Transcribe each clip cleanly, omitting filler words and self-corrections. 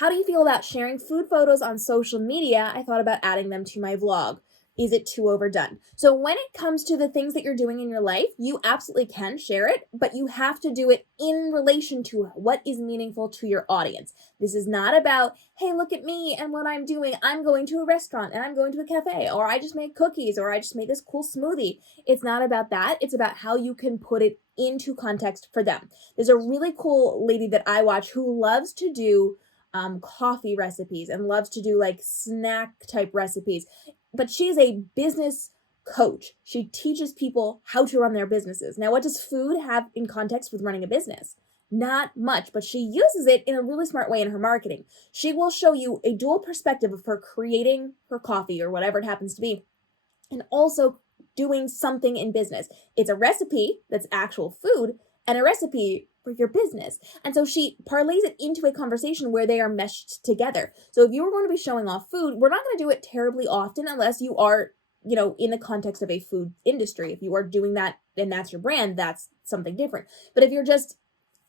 How do you feel about sharing food photos on social media? I thought about adding them to my vlog. Is it too overdone? So, when it comes to the things that you're doing in your life, you absolutely can share it, but you have to do it in relation to what is meaningful to your audience. This is not about, hey, look at me and what I'm doing. I'm going to a restaurant and I'm going to a cafe, or I just made cookies, or I just made this cool smoothie. It's not about that. It's about how you can put it into context for them. There's a really cool lady that I watch who loves to do coffee recipes and loves to do like snack type recipes. But she's a business coach. She teaches people how to run their businesses. Now, what does food have in context with running a business? Not much, but she uses it in a really smart way in her marketing. She will show you a dual perspective of her creating her coffee or whatever it happens to be, and also doing something in business. It's a recipe that's actual food and a recipe for your business. And so she parlays it into a conversation where they are meshed together. So if you were going to be showing off food, we're not going to do it terribly often unless you are, in the context of a food industry. If you are doing that and that's your brand, that's something different. But if you're just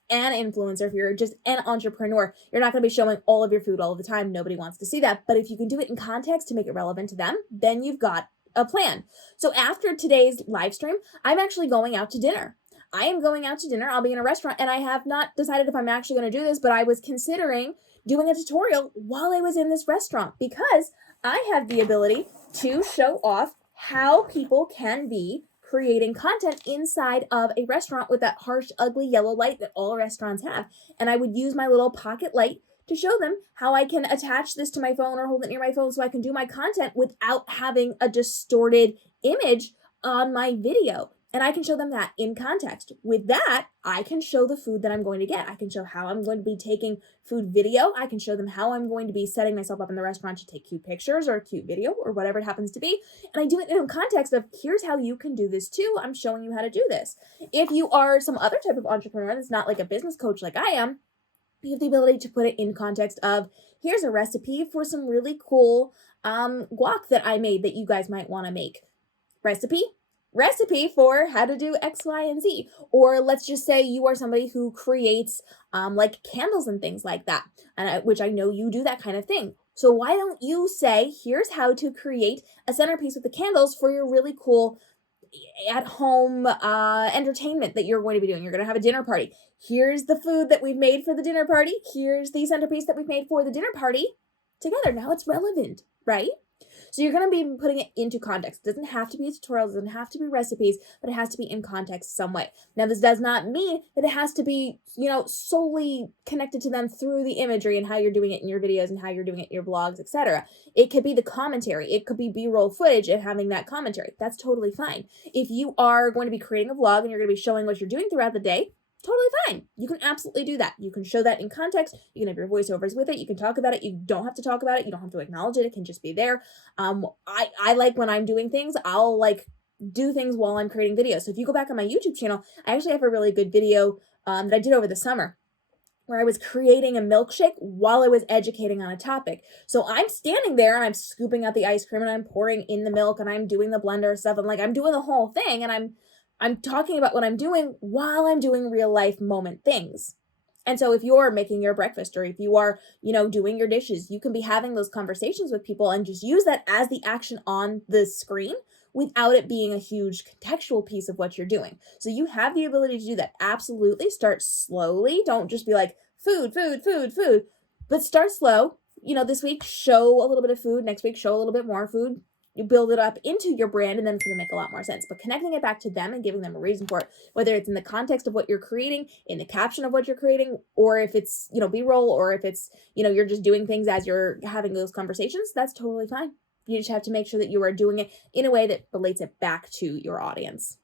an influencer, if you're just an entrepreneur, you're not going to be showing all of your food all of the time. Nobody wants to see that. But if you can do it in context to make it relevant to them, then you've got a plan. So after today's live stream, I'm actually going out to dinner. I am going out to dinner. I'll be in a restaurant, and I have not decided if I'm actually going to do this, but I was considering doing a tutorial while I was in this restaurant because I have the ability to show off how people can be creating content inside of a restaurant with that harsh, ugly yellow light that all restaurants have. And I would use my little pocket light to show them how I can attach this to my phone or hold it near my phone so I can do my content without having a distorted image on my video. And I can show them that in context. With that, I can show the food that I'm going to get. I can show how I'm going to be taking food video. I can show them how I'm going to be setting myself up in the restaurant to take cute pictures or a cute video or whatever it happens to be. And I do it in context of here's how you can do this too. I'm showing you how to do this. If you are some other type of entrepreneur that's not like a business coach like I am, you have the ability to put it in context of here's a recipe for some really cool guac that I made that you guys might want to make. Recipe for how to do X, Y, and Z. Or let's just say you are somebody who creates like candles and things like that, and which I know you do that kind of thing. So why don't you say, here's how to create a centerpiece with the candles for your really cool at-home entertainment that you're going to be doing. You're going to have a dinner party. Here's the food that we've made for the dinner party. Here's the centerpiece that we've made for the dinner party together. Now it's relevant, right? So you're going to be putting it into context. It doesn't have to be a tutorial, it doesn't have to be recipes, but it has to be in context some way. Now, this does not mean that it has to be, solely connected to them through the imagery and how you're doing it in your videos and how you're doing it in your blogs, etc. It could be the commentary. It could be B-roll footage and having that commentary. That's totally fine. If you are going to be creating a vlog and you're going to be showing what you're doing throughout the day, totally fine. You can absolutely do that. You can show that in context. You can have your voiceovers with it. You can talk about it. You don't have to talk about it. You don't have to acknowledge it. It can just be there. I like when I'm doing things, I'll like do things while I'm creating videos. So if you go back on my YouTube channel, I actually have a really good video that I did over the summer where I was creating a milkshake while I was educating on a topic. So I'm standing there and I'm scooping out the ice cream and I'm pouring in the milk and I'm doing the blender stuff and like I'm doing the whole thing and I'm talking about what I'm doing while I'm doing real life moment things. And so if you're making your breakfast or if you are, doing your dishes, you can be having those conversations with people and just use that as the action on the screen without it being a huge contextual piece of what you're doing. So you have the ability to do that. Absolutely. Start slowly. Don't just be like food, but start slow. This week, show a little bit of food. Next week, show a little bit more food. You build it up into your brand and then it's going to make a lot more sense. But connecting it back to them and giving them a reason for it, whether it's in the context of what you're creating, in the caption of what you're creating, or if it's, B-roll, or if it's, you're just doing things as you're having those conversations, that's totally fine. You just have to make sure that you are doing it in a way that relates it back to your audience.